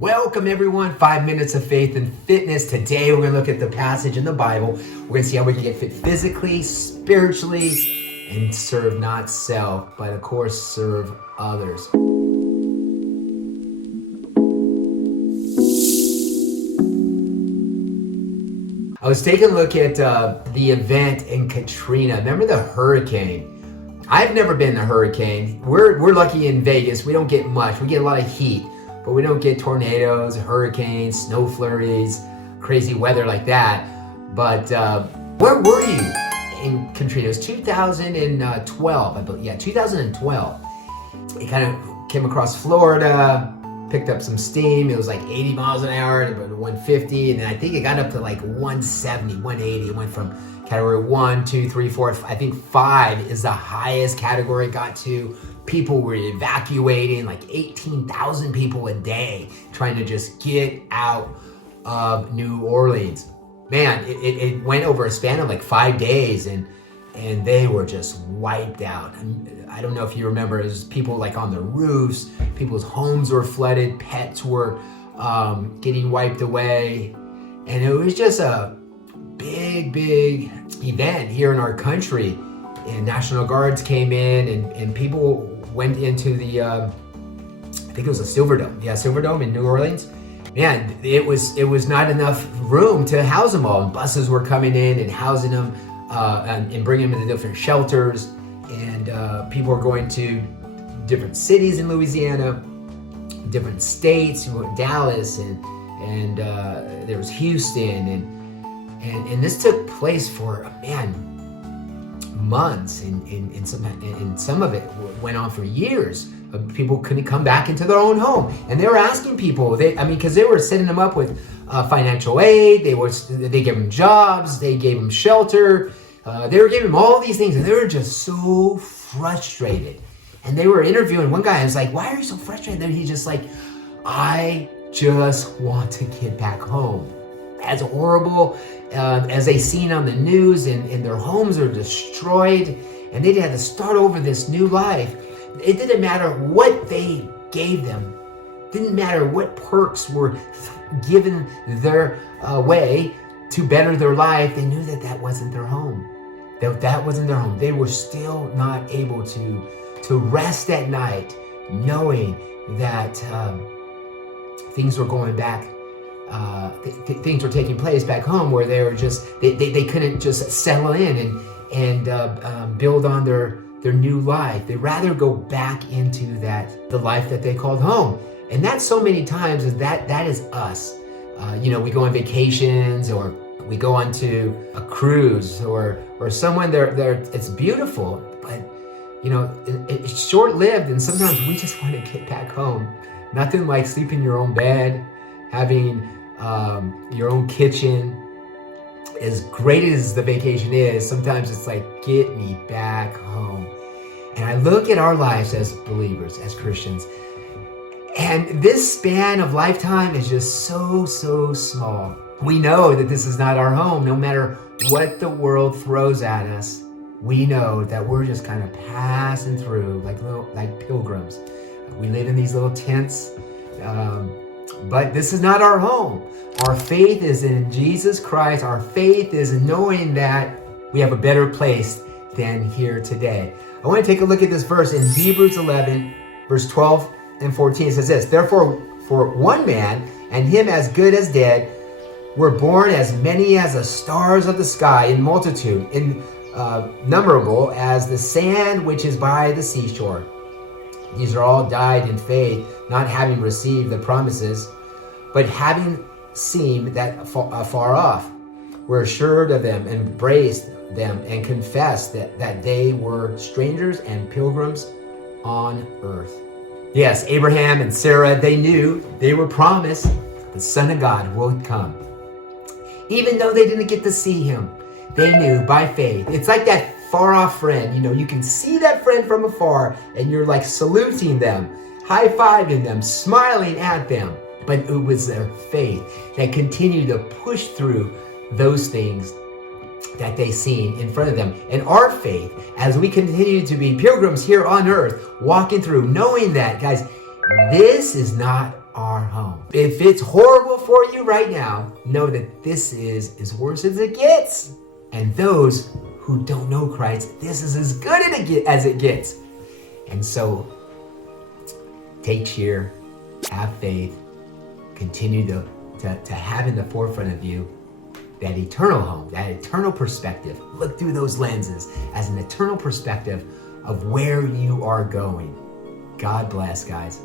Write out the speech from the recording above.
Welcome everyone, 5 minutes of faith and fitness. Today we're going to look at the passage in the Bible. We're going to see how we can get fit physically, spiritually, and serve not self, but of course serve others. I was taking a look at the event in Katrina. Remember the hurricane? I've never been in a hurricane. We're lucky in Vegas. We don't get much. We get a lot of heat, but we don't get tornadoes, hurricanes, snow flurries, crazy weather like that. But where were you in Katrina? It was 2012, I believe. Yeah, 2012. It kind of came across Florida, picked up some steam. It was like 80 miles an hour, about 150, and then I think it got up to like 170, 180. It went from category 1, 2, 3, 4. I think 5 is the highest category it got to. People were evacuating, like 18,000 people a day, trying to just get out of New Orleans. Man, it went over a span of like 5 days, and they were just wiped out. I don't know if you remember, it was people like on the roofs, people's homes were flooded, pets were getting wiped away. And it was just a big event here in our country. And National Guards came in and people went into the, I think it was a Silverdome. Yeah, Silverdome in New Orleans. Man, it was not enough room to house them all. And buses were coming in and housing them and bringing them into different shelters. And people were going to different cities in Louisiana, different states, Dallas, and there was Houston, and this took place for months, and some of it went on for years. People couldn't come back into their own home, and they were asking people. Because they were setting them up with financial aid. They gave them jobs. They gave them shelter. They were giving them all these things, and they were just so frustrated. And they were interviewing one guy. I was like, "Why are you so frustrated?" And he's just like, "I just want to get back home." As horrible as they seen on the news, and their homes are destroyed, and they had to start over this new life. It didn't matter what they gave them. Didn't matter what perks were given their way to better their life. They knew that wasn't their home. That wasn't their home. They were still not able to rest at night, knowing that things were going back. Things were taking place back home where they were just they couldn't just settle in and build on their new life. They rather go back into the life that they called home. And that's so many times that is us. We go on vacations, or we go onto a cruise, or somewhere there it's beautiful, but it's short-lived, and sometimes we just want to get back home. Nothing like sleeping in your own bed, having your own kitchen. As great as the vacation is, sometimes it's like, get me back home. And I look at our lives as believers, as Christians, and this span of lifetime is just so small. We know that this is not our home. No matter what the world throws at us, we know that we're just kind of passing through like pilgrims. We live in these little tents, but this is not our home. Our faith is in Jesus Christ. Our faith is in knowing that we have a better place than here today. I want to take a look at this verse in Hebrews 11, verse 12 and 14. It says this: "Therefore, for one man, and him as good as dead, were born as many as the stars of the sky in multitude, innumerable as the sand which is by the seashore. These are all died in faith, not having received the promises, but having seen that afar off, were assured of them, embraced them, and confessed that they were strangers and pilgrims on earth." Yes, Abraham and Sarah, they knew, they were promised the Son of God would come. Even though they didn't get to see him, they knew by faith. It's like that far off friend. You can see that friend from afar, and you're like saluting them, high-fiving them, smiling at them. But it was their faith that continued to push through those things that they seen in front of them. And our faith, as we continue to be pilgrims here on earth, walking through, knowing that, guys, this is not our home. If it's horrible for you right now, know that this is as worse as it gets. And those who don't know Christ, this is as good as it gets. And so, take cheer, have faith, continue to have in the forefront of you that eternal home, that eternal perspective. Look through those lenses as an eternal perspective of where you are going. God bless, guys.